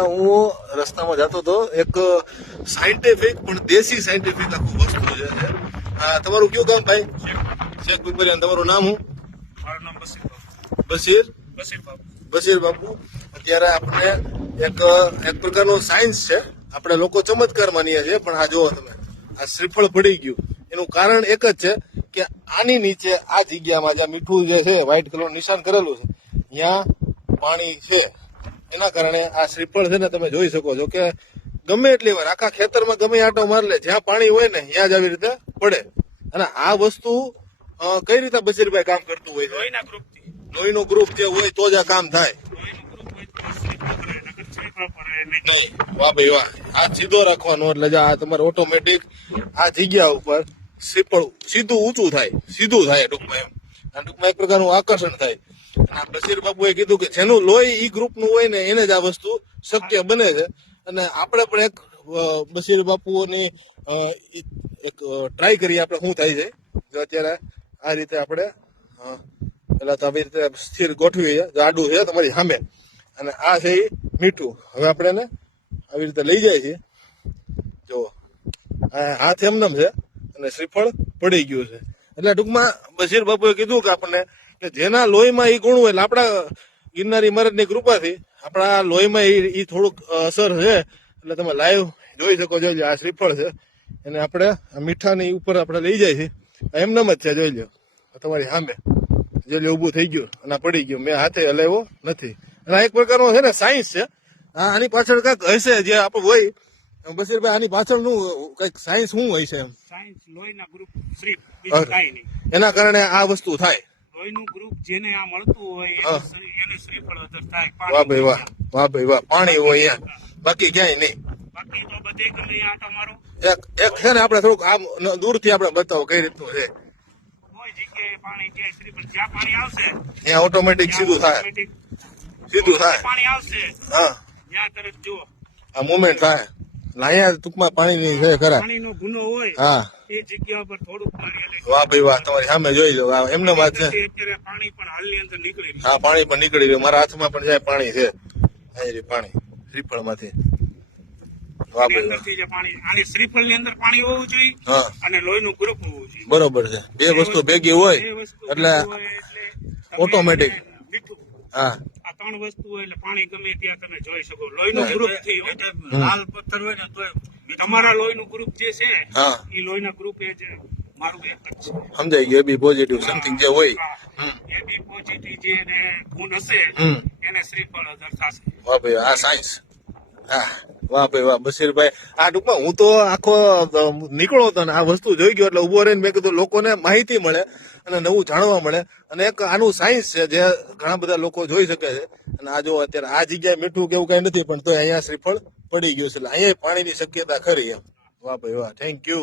હું રસ્તામાં જતો હતો, એક સાયન્ટિફિક પણ દેશી સાયન્ટિફિક આખું વસ્તુ છે. તમારું કયું કામ ભાઈ? શેખ પીપરિયા. તમારું નામ હું? મારું નામ બશીર બાપુ. બશીર બાપુ. અત્યારે આપણે એક પ્રકારનો સાયન્સ છે. આપણે લોકો ચમત્કાર માનીએ છીએ, પણ આ જુઓ તમે, આ શ્રીફળ પડી ગયું. એનું કારણ એક જ છે કે આની નીચે આ જગ્યામાં જ્યાં મીઠું જે છે, વ્હાઈટ કલર નિશાન કરેલું છે, ત્યાં પાણી છે. એના કારણે આ શ્રીફળ છે ને, તમે જોઈ શકો છો કે ગમે એટલી વાર આખા ખેતરમાં ગમે આટો માર લે, જ્યાં પાણી હોય ને ત્યાં જ આવી રીતે પડે. અને આ વસ્તુ કઈ રીતે બશીરભાઈ કામ કરતું હોય છે? લોહીનું ગ્રુપ જે હોય તો જ આ કામ થાય. વાહ ભાઈ વાહ. આ સીધો રાખવાનો એટલે આ તમારે ઓટોમેટિક આ જગ્યા ઉપર શ્રીફળ સીધું ઊંચું થાય, સીધું થાય ટૂંકમાં. એમ આ ટૂંકમાં એક પ્રકારનું આકર્ષણ થાય. આ બશીર બાબુએ કીધું કે જેનું લોહી ઈ ગ્રુપનું હોય ને એને જ આ વસ્તુ શક્ય બને છે. અને આપણે પણ એક બશીર બાપુઓની એક ટ્રાય કરીએ આપણે શું થાય છે. જો અત્યારે આ રીતે આપણે પેલા તો આવી રીતે સ્થિર ગોઠવી આડું છે તમારી સામે, અને આ છે એ મીઠું. હવે આપણે એને આવી રીતે લઈ જાય છીએ. જો હાથ એમનેમ છે અને શ્રીફળ પડી ગયું છે. એટલે ટૂંકમાં બશીર બાપુએ કીધું કે આપણને કે જેના લોહીમાં એ ગુણ હોય, એટલે આપણા ગિરનારી મહારાજની કૃપાથી આપણા લોહીમાં એ થોડુંક અસર છે. એટલે તમે લાઈવ જોઈ શકો છો. આ શ્રીફળ છે એને આપણે મીઠાની ઉપર આપણે લઈ જાય છે. એમનેમ જ છે, જોઈ લો તમારી સામે. જોઈ લો ઊભું થઈ ગયું અને પડી ગયું. મેં હાથે હલાવ્યો નથી. અને આ એક પ્રકારનો છે ને સાયન્સ છે. આની પાછળ કંઈક હશે જે આપણે હોય. બશીરભાઈ, આની પાછળનું કંઈક સાયન્સ શું હોય છે? એમ સાયન્સ લોહીના ગ્રુપ શ્રી, બીજું કાંઈ નહીં. એના કારણે આ વસ્તુ થાય. લોહીનું ગ્રુપ જેને આ મળતું હોય એને શ્રીફળ અસર થાય. વાહ ભાઈ વાહ, વાહ ભાઈ વાહ. પાણી હોય અહીંયા, બાકી ક્યાંય નહીં. બાકી તો બધે ગમે આટો મારો. એક છે ને, આપણે થોડુંક આમ દૂરથી આપણે બતાવો કઈ રીતનું છે. કોઈ જગ્યાએ પાણી જે શ્રીફળ જ્યાં પાણી આવશે ત્યાં ઓટોમેટિક સીધું થાય. સીધું થાય. પાણી આવશે હા, ત્યાં તરત જુઓ આ મુવમેન્ટ થાય. અહીંયા ટૂંકમાં પાણીની છે ખરા. પાણીનો ગુનો હોય હા, એ જગ્યા પર થોડુંક પાણી. વાહ ભાઈ વાહ. તમારી સામે જોઈ લો. એમને વાત છે. અત્યારે પાણી પણ હાલની અંદર નીકળી રહ્યું. હા, પાણી પણ નીકળી રહ્યું. મારા હાથમાં પણ છે પાણી છે. અહીં પાણી શ્રીફળમાંથી. વાહ ભાઈ વાહ. અંદરથી જે પાણી, આની શ્રીફળની અંદર પાણી હોવું જોઈએ હા, અને લોહીનું ગ્રુપ હોવું જોઈએ. બરોબર છે. બે વસ્તુ ભેગી હોય એટલે ઓટોમેટિક. મીઠું. હા, આ ત્રણ વસ્તુ હોય એટલે પાણી ગમે ત્યાં તમે જોઈ શકો. લોહીનું ગ્રુપ થી લાલ પથ્થર હોય ને તો તમારા લોહીનું ગ્રુપ જે છે હા, એ લોહીના ગ્રુપ એ જે મારું એક જ છે. સમજાઈ ગયું. બી પોઝિટિવ સમથિંગ જે હોય. એ બી પોઝિટિવ જે ગુણ હશે એને શ્રીફળ અસર થશે. વાહ ભાઈ, આ સાયન્સ. હા, વાહ ભાઈ વાહ. બશીરભાઈ, આ ટૂંકમાં હું તો આખો નીકળો હતો ને આ વસ્તુ જોઈ ગયો એટલે ઉભો રહીને મેં કીધું લોકોને માહિતી મળે અને નવું જાણવા મળે. અને એક આનું સાયન્સ છે જે ઘણા બધા લોકો જોઈ શકે છે. અને આ જો અત્યારે આ જગ્યાએ મીઠું કેવું કઈ નથી, પણ તો અહીંયા શ્રીફળ પડી ગયું છે. એટલે અહીંયા પાણીની શક્યતા ખરી. એમ વાહ ભાઈ વાહ. Thank you.